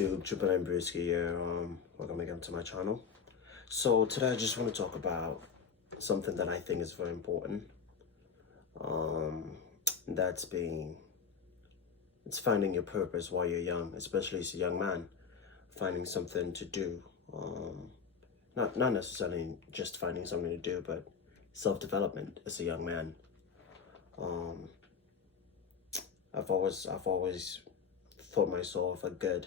YouTube, Triple.M.Brusky here. Welcome again to my channel. So today I just want to talk about something that I think is very important. That's it's finding your purpose while you're young, especially as a young man, finding something to do. Not necessarily just finding something to do, but self-development as a young man. I've always thought myself a good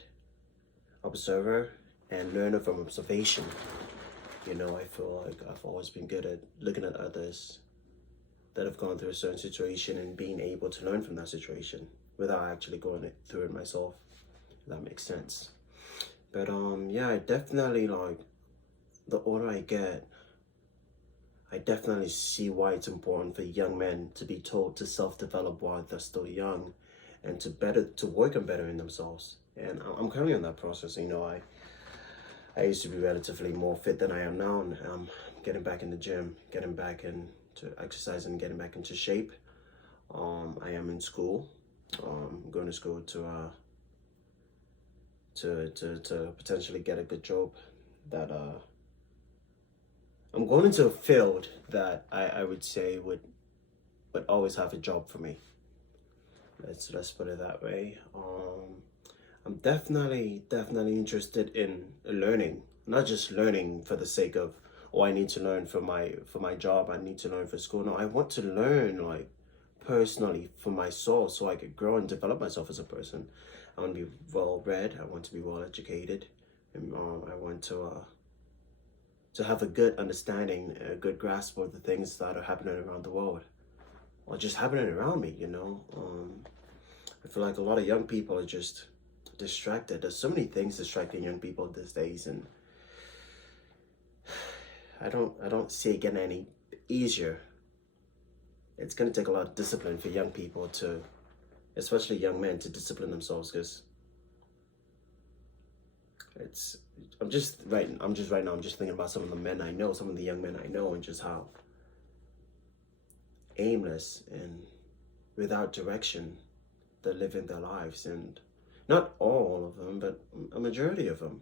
observer and learner from observation. You know, I feel like I've always been good at looking at others that have gone through a certain situation and being able to learn from that situation without actually going through it myself, if that makes sense. But yeah, I definitely, like, the older I get, I definitely see why it's important for young men to be told to self-develop while they're still young and to work on bettering themselves. And I'm currently in that process. You know, I used to be relatively more fit than I am now, and I'm getting back in the gym, getting back into exercising, getting back into shape. I am in school, going to school to potentially get a good job that I'm going into a field that I would say would always have a job for me. Let's put it that way. I'm definitely interested in learning, not just learning for the sake of, oh, I need to learn for my job, I need to learn for school. No, I want to learn, like, personally for my soul, so I could grow and develop myself as a person. I want to be well read, I want to be well educated, and I want to have a good understanding, a good grasp of the things that are happening around the world, or just happening around me, you know. I feel like a lot of young people are just distracted. There's so many things distracting young people these days, and I don't see it getting any easier. It's gonna take a lot of discipline for young people especially young men, to discipline themselves, because I'm just right now I'm just thinking about some of the men I know, some of the young men I know, and just how aimless and without direction they're living their lives. And not all of them, but a majority of them.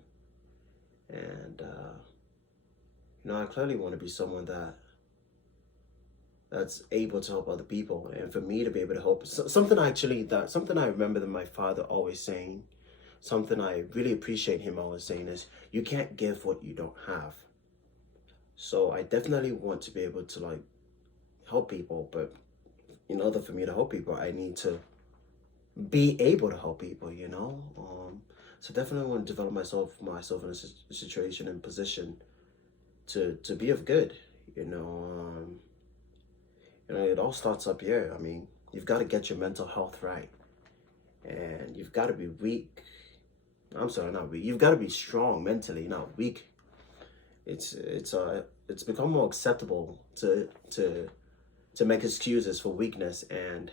And you know, I clearly want to be someone that's able to help other people, and for me to be able to help. Something I remember that my father always saying, something I really appreciate him always saying, is, you can't give what you don't have. So I definitely want to be able to, like, help people, but in order for me to help people, I need to be able to help people, you know. So definitely want to develop myself in a situation and position to be of good, you know. It all starts up here. I mean, you've got to get your mental health right, and you've got to be weak. I'm sorry, not weak. You've got to be strong mentally, not weak. It's become more acceptable to make excuses for weakness and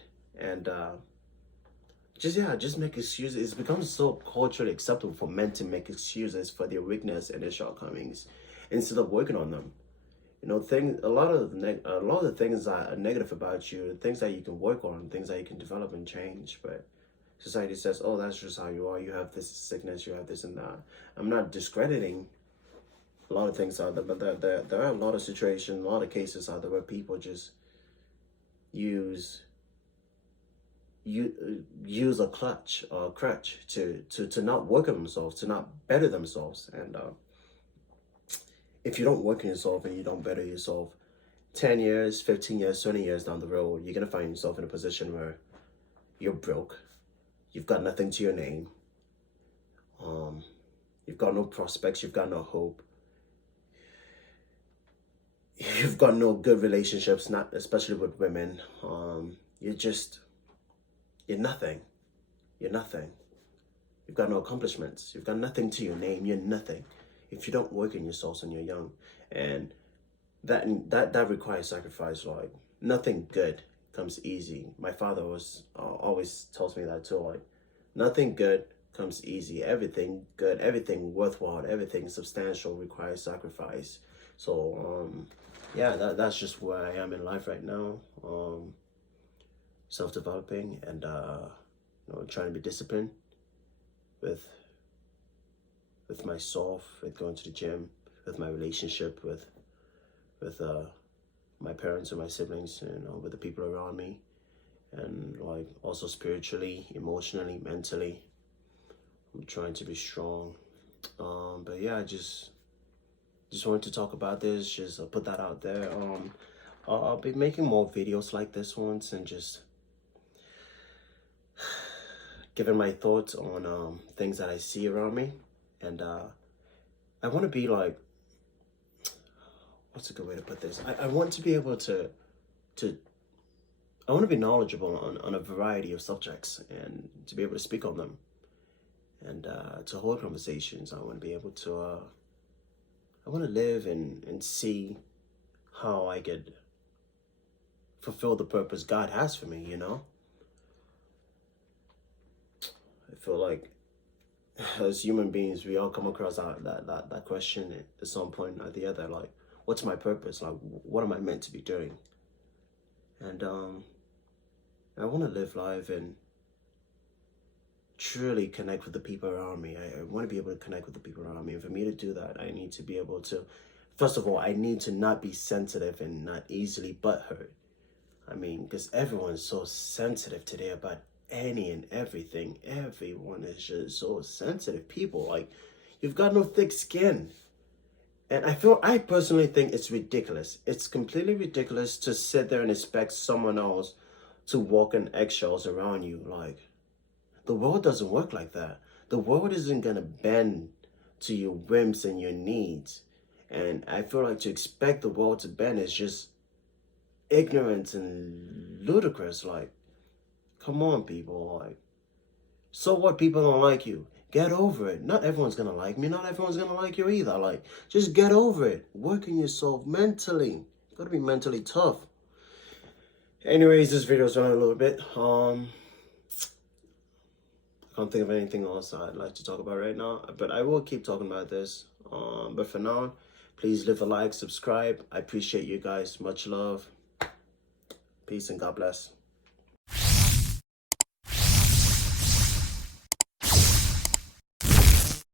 just make excuses. It's become so culturally acceptable for men to make excuses for their weakness and their shortcomings instead of working on them. You know, a lot of the things that are negative about you, things that you can work on, things that you can develop and change. But society says, oh, that's just how you are. You have this sickness, you have this and that. I'm not discrediting a lot of things out there, but there are a lot of situations, a lot of cases out there where people just use a crutch to not work on themselves, to not better themselves. And if you don't work on yourself and you don't better yourself, 10 years, 15 years, 20 years down the road, you're gonna find yourself in a position where you're broke, you've got nothing to your name, you've got no prospects, you've got no hope, you've got no good relationships, not especially with women. You're nothing. You're nothing. You've got no accomplishments. You've got nothing to your name. You're nothing if you don't work on yourself when you're young. And that requires sacrifice. Like, nothing good comes easy. My father always tells me that too. Like, nothing good comes easy. Everything good, everything worthwhile, everything substantial requires sacrifice. So yeah, that's just where I am in life right now. Self-developing and you know, trying to be disciplined with with myself, with going to the gym, with my relationship with my parents and my siblings, you know, with the people around me, and like also spiritually, emotionally, mentally. I'm trying to be strong. But yeah, I just wanted to talk about this. Just put that out there. I'll be making more videos like this ones and just giving my thoughts on things that I see around me, and I want to be like, what's a good way to put this? I want to be able to I want to be knowledgeable on a variety of subjects and to be able to speak on them and to hold conversations. I want to be able to I want to live and see how I could fulfill the purpose God has for me, you know? I feel like as human beings, we all come across that question at some point or the other, like, what's my purpose? Like, what am I meant to be doing? And I want to live life and truly connect with the people around me. I want to be able to connect with the people around me. And for me to do that, I need to be able to, first of all, I need to not be sensitive and not easily butthurt. I mean, because everyone's so sensitive today about any and everything. Everyone is just so sensitive. People, like, you've got no thick skin. And I personally think it's ridiculous. It's completely ridiculous to sit there and expect someone else to walk in eggshells around you. Like, the world doesn't work like that. The world isn't gonna bend to your whims and your needs. And I feel like to expect the world to bend is just ignorant and ludicrous. Like, come on, people. Like, so what? People don't like you. Get over it. Not everyone's gonna like me. Not everyone's gonna like you either. Like, just get over it. Work on yourself mentally. You gotta be mentally tough. Anyways, this video's running a little bit. I can't think of anything else I'd like to talk about right now, but I will keep talking about this. But for now, please leave a like, subscribe. I appreciate you guys. Much love. Peace and God bless.